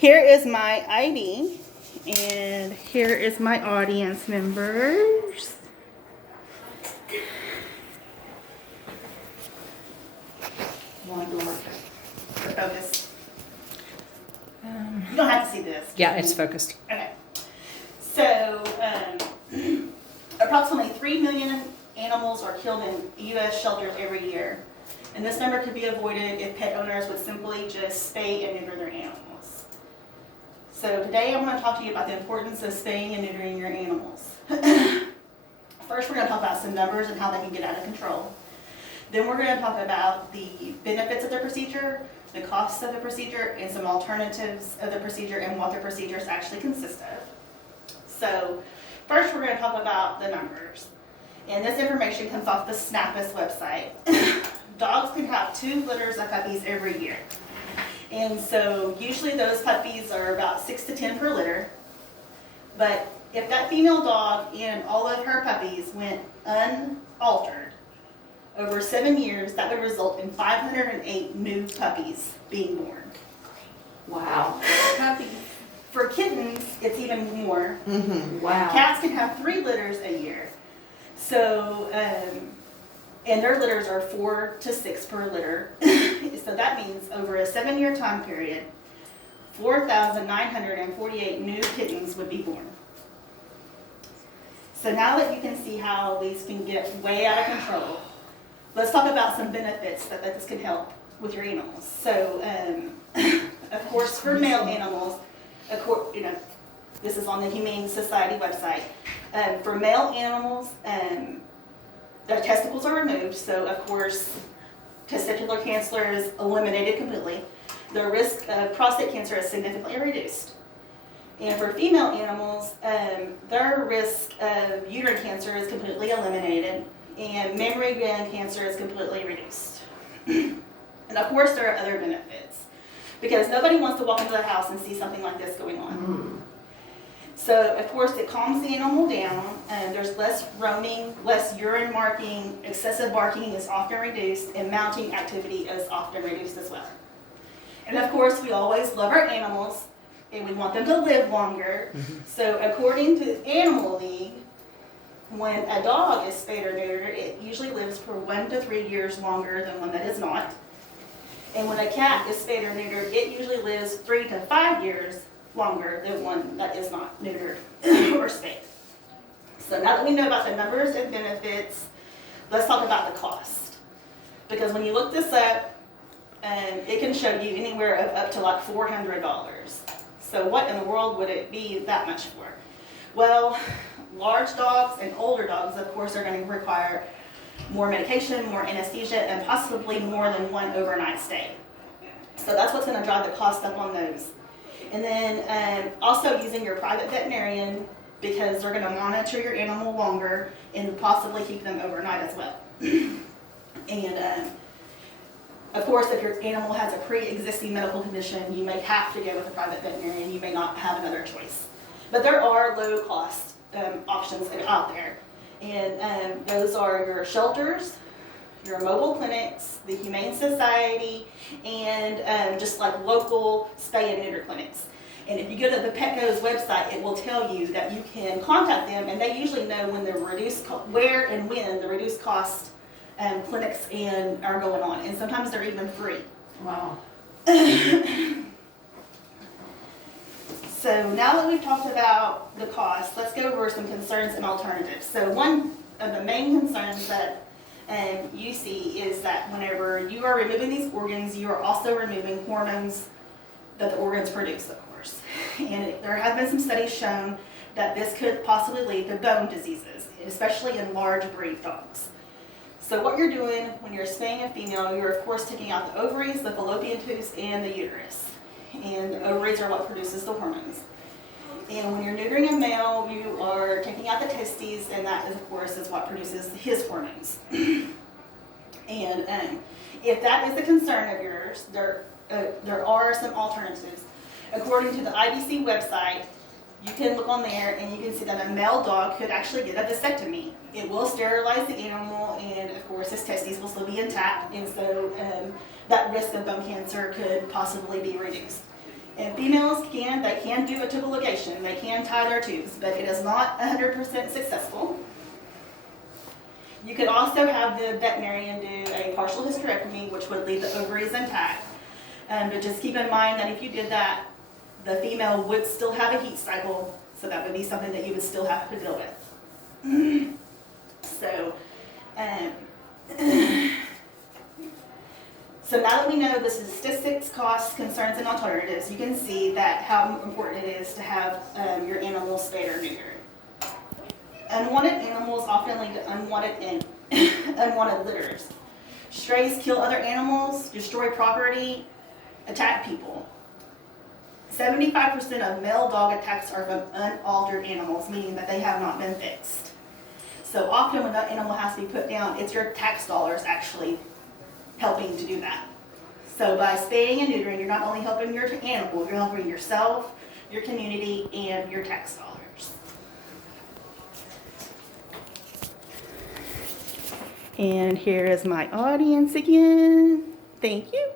Here is my ID, and here is my audience members. One door. Focus. You don't have to see this. Yeah, it's focused. Okay. So, approximately 3 million animals are killed in U.S. shelters every year. And this number could be avoided if pet owners would simply just spay and neuter their animals. So today I'm going to talk to you about the importance of spaying and neutering your animals. First, we're going to talk about some numbers and how they can get out of control. Then we're going to talk about the benefits of the procedure, the costs of the procedure, and some alternatives of the procedure and what the procedures actually consist of. So first we're going to talk about the numbers. And this information comes off the SNAPUS website. Dogs can have 2 litters of puppies every year. And so usually those puppies are about 6 to 10 per litter. But if that female dog and all of her puppies went unaltered over 7 years, that would result in 508 new puppies being born. Wow. Puppies. For kittens, it's even more. Mm-hmm. Wow. Cats can have 3 litters a year. So, and their litters are 4 to 6 per litter. So that means over a 7-year time period, 4,948 new kittens would be born. So now that you can see how these can get way out of control, let's talk about some benefits that this can help with your animals. So, of course, for male animals, this is on the Humane Society website. For male animals, their testicles are removed, so of course, testicular cancer is eliminated completely. The risk of prostate cancer is significantly reduced. And for female animals, their risk of uterine cancer is completely eliminated, and mammary gland cancer is completely reduced. And of course, there are other benefits, because nobody wants to walk into the house and see something like this going on. Mm. So, of course, it calms the animal down, and there's less roaming, less urine marking, excessive barking is often reduced, and mounting activity is often reduced as well. And of course, we always love our animals, and we want them to live longer. Mm-hmm. So, according to Animal League, when a dog is spayed or neutered, it usually lives for 1 to 3 years longer than one that is not. And when a cat is spayed or neutered, it usually lives 3 to 5 years longer than one that is not neutered or spayed. So now that we know about the numbers and benefits, let's talk about the cost. Because when you look this up, it can show you anywhere of up to like $400. So what in the world would it be that much for? Well, large dogs and older dogs, of course, are going to require more medication, more anesthesia, and possibly more than one overnight stay. So that's what's going to drive the cost up on those. And then also using your private veterinarian, because they're going to monitor your animal longer and possibly keep them overnight as well. And of course, if your animal has a pre-existing medical condition, you may have to go with a private veterinarian. You may not have another choice. But there are low-cost options out there. And those are your shelters, your mobile clinics, the Humane Society, and just like local spay and neuter clinics. And if you go to the Petco's website, it will tell you that you can contact them, and they usually know when the where and when the reduced cost clinics are going on, and sometimes they're even free. Wow. So now that we've talked about the cost, let's go over some concerns and alternatives. So one of the main concerns that you see is that whenever you are removing these organs, you are also removing hormones that the organs produce, of course. And there have been some studies shown that this could possibly lead to bone diseases, especially in large breed dogs. So what you're doing when you're spaying a female, you're of course taking out the ovaries, the fallopian tubes, and the uterus. And the ovaries are what produces the hormones. And when you're neutering a male, you are taking out the testes, and that, is, of course, is what produces his hormones. And if that is a concern of yours, there are some alternatives. According to the IBC website, you can look on there and you can see that a male dog could actually get a vasectomy. It will sterilize the animal, and of course his testes will still be intact, and so that risk of bone cancer could possibly be reduced. And females they can do a tubal ligation. They can tie their tubes, but it is not 100% successful. You could also have the veterinarian do a partial hysterectomy, which would leave the ovaries intact. But just keep in mind that if you did that, the female would still have a heat cycle, so that would be something that you would still have to deal with. So, so now that we know the statistics, costs, concerns, and alternatives, you can see that how important it is to have your animals spayed or neutered. Unwanted animals often lead to unwanted litters. Strays kill other animals, destroy property, attack people. 75% of male dog attacks are from unaltered animals, meaning that they have not been fixed. So often when that animal has to be put down, it's your tax dollars actually helping to do that. So by spaying and neutering, you're not only helping your animal, you're helping yourself, your community, and your tax dollars. And here is my audience again. Thank you.